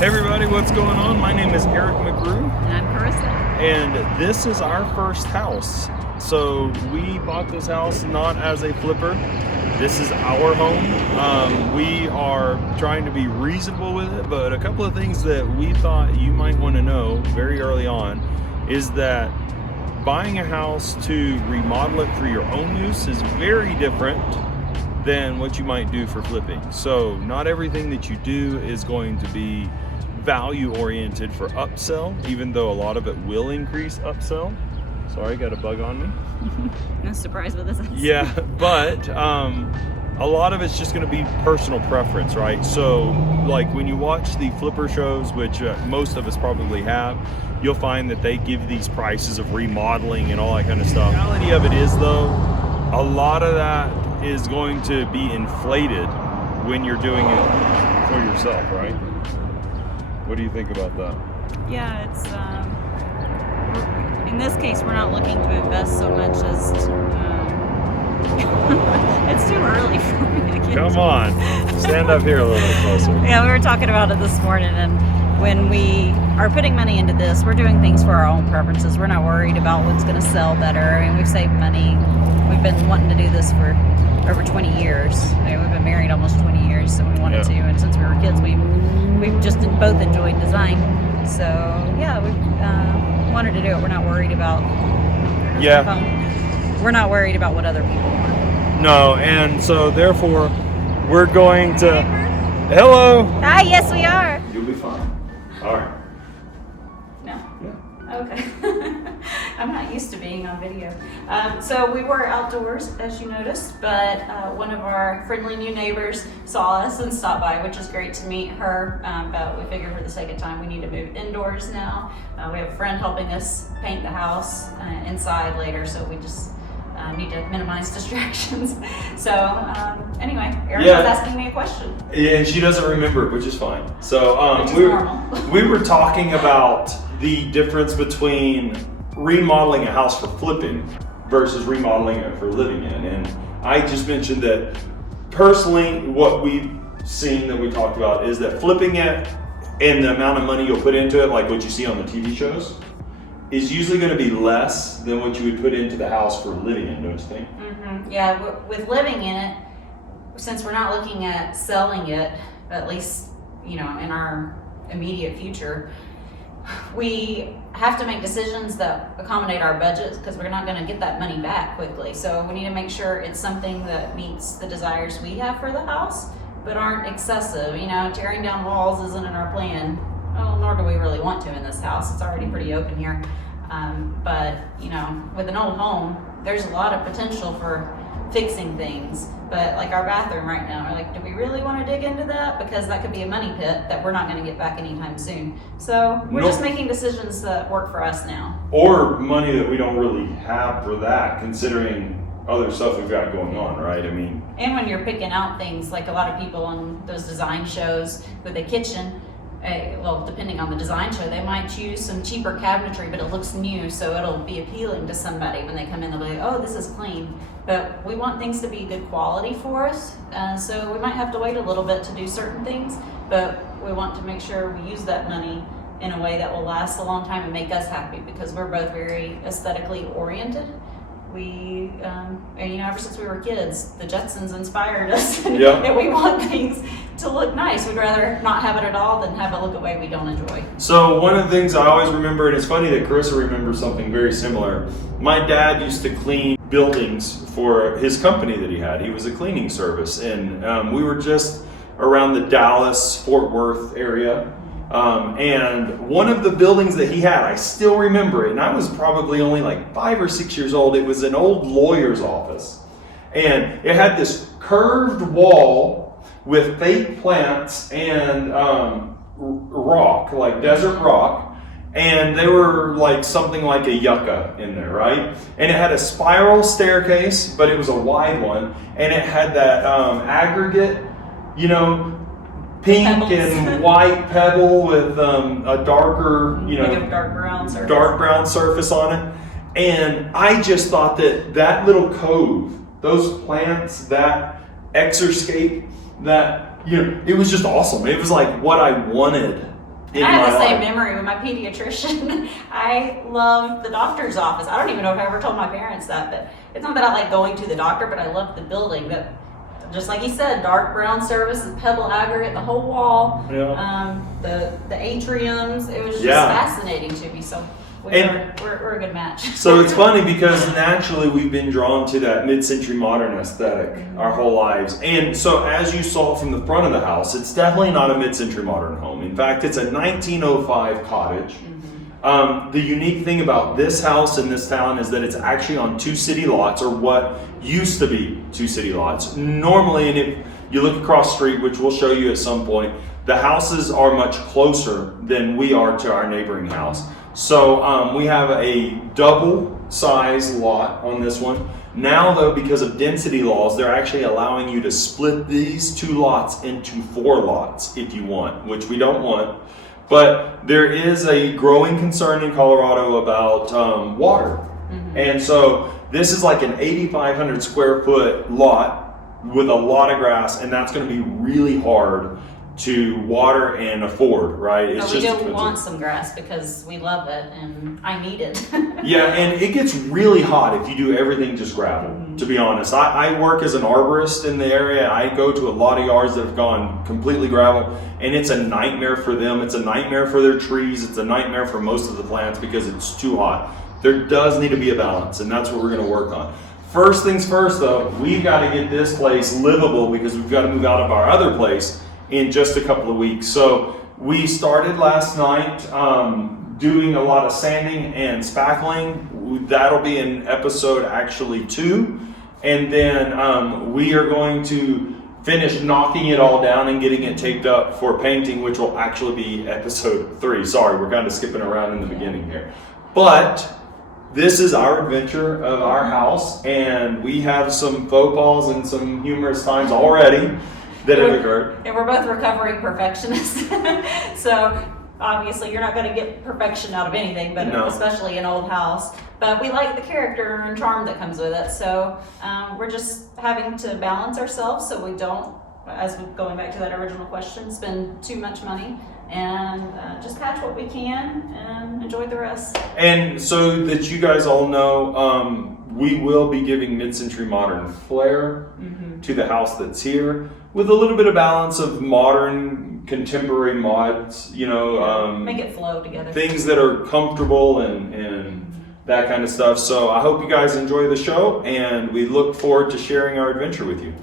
Hey everybody, what's going on? My name is Eric McGrew. And I'm Carissa. And this is our first house. So we bought this house not as a flipper. This is our home. We are trying to be reasonable with it, but a couple of things that we thought you might want to know very early on is that buying a house to remodel it for your own use is very different than what you might do for flipping. So not everything that you do is going to be value oriented for upsell, even though a lot of it will increase upsell. Sorry, got a bug on me. No surprise with this. Yeah, but a lot of it's just going to be personal preference, right? So like when you watch the flipper shows, which most of us probably have, you'll find that they give these prices of remodeling and all that kind of stuff. The reality of it is though, a lot of that is going to be inflated when you're doing it for yourself, right? What do you think about that? Yeah, it's in this case we're not looking to invest so much as it's too early for me to get. Come on, stand up here a little bit closer. Yeah, we were talking about it this morning, and when we are putting money into this, we're doing things for our own preferences. We're not worried about what's going to sell better. I mean, we've saved money. We've been wanting to do this for over 20 years. I mean, we've been married almost 20 years, so we wanted to. And since we were kids, we've just both enjoyed design. So yeah, we wanted to do it. We're not worried about. We're not worried about what other people want. No, and so therefore, we're going to. Hello. Hi. Yes, we are. You'll be fine. All right. No. Yeah. Okay. I'm not used to being on video. So we were outdoors, as you noticed, but one of our friendly new neighbors saw us and stopped by, which is great to meet her. But we figured for the sake of time, we need to move indoors now. We have a friend helping us paint the house inside later, so we just need to minimize distractions. So anyway, Erin was asking me a question. Yeah, and she doesn't remember, which is fine. So Which is normal. we were talking about the difference between remodeling a house for flipping versus remodeling it for living in. And I just mentioned that personally, what we've seen that we talked about is that flipping it and the amount of money you'll put into it, like what you see on the TV shows, is usually going to be less than what you would put into the house for living in, don't you think? Mm-hmm. Yeah, with living in it, since we're not looking at selling it, at least, in our immediate future, we have to make decisions that accommodate our budgets because we're not going to get that money back quickly. So we need to make sure it's something that meets the desires we have for the house, but aren't excessive. Tearing down walls isn't in our plan. Well, nor do we really want to in this house. It's already pretty open here. But with an old home, there's a lot of potential for fixing things. But like our bathroom right now, we're like, do we really want to dig into that? Because that could be a money pit that we're not going to get back anytime soon. So we're just making decisions that work for us now. Or money that we don't really have for that, considering other stuff we've got going on, right? I mean. And when you're picking out things, like a lot of people on those design shows with a kitchen, well, depending on the design show, they might choose some cheaper cabinetry, but it looks new, so it'll be appealing to somebody when they come in. They'll be like, oh, this is clean. But we want things to be good quality for us, so we might have to wait a little bit to do certain things, but we want to make sure we use that money in a way that will last a long time and make us happy, because we're both very aesthetically oriented. We, ever since we were kids, the Jetsons inspired us, and we want things to look nice. We'd rather not have it at all than have it look a way we don't enjoy. So one of the things I always remember, and it's funny that Carissa remembers something very similar. My dad used to clean buildings for his company that he had. He was a cleaning service, and we were just around the Dallas, Fort Worth area. And one of the buildings that he had, I still remember it, and I was probably only like 5 or 6 years old. It was an old lawyer's office, and it had this curved wall with fake plants and rock, like desert rock, and they were like something like a yucca in there, right? And it had a spiral staircase, but it was a wide one, and it had that aggregate, pink and white pebble with a darker, like a dark brown surface on it. And I just thought that little cove, those plants, that exerscape, that it was just awesome. It was like what I wanted And I have the same memory with my pediatrician. I loved the doctor's office. I don't even know if I ever told my parents that, but it's not that I like going to the doctor, but I loved the building. That, just like you said, dark brown services, pebble aggregate, the whole wall, the atriums. It was just fascinating to me. So we're a good match. So it's funny because naturally we've been drawn to that mid-century modern aesthetic our whole lives. And so as you saw from the front of the house, it's definitely not a mid-century modern home. In fact, it's a 1905 cottage. The unique thing about this house in this town is that it's actually on 2 city lots, or what used to be 2 city lots. Normally, and if you look across the street, which we'll show you at some point, the houses are much closer than we are to our neighboring house. So we have a double size lot on this one. Now though, because of density laws, they're actually allowing you to split these 2 lots into 4 lots if you want, which we don't want. But there is a growing concern in Colorado about water. And so this is like an 8,500 square foot lot with a lot of grass, and that's going to be really hard to water and afford, right? It's we do want some grass because we love it and I need it. Yeah, and it gets really hot if you do everything just gravel, to be honest. I work as an arborist in the area. I go to a lot of yards that have gone completely gravel, and it's a nightmare for them. It's a nightmare for their trees. It's a nightmare for most of the plants because it's too hot. There does need to be a balance, and that's what we're going to work on. First things first, though, we've got to get this place livable because we've got to move out of our other place in just a couple of weeks. So we started last night doing a lot of sanding and spackling. That'll be in episode actually 2. And then we are going to finish knocking it all down and getting it taped up for painting, which will actually be episode 3. Sorry, we're kind of skipping around in the beginning here. But this is our adventure of our house, and we have some faux pas and some humorous times already that have occurred. And we're both recovering perfectionists. So obviously you're not going to get perfection out of anything, but especially an old house. But we like the character and charm that comes with it. So we're just having to balance ourselves so we don't, as we're going back to that original question, spend too much money, and just patch what we can and enjoy the rest. And so that you guys all know, we will be giving mid-century modern flair to the house that's here, with a little bit of balance of modern contemporary mods, make it flow together. Things that are comfortable and that kind of stuff. So I hope you guys enjoy the show, and we look forward to sharing our adventure with you.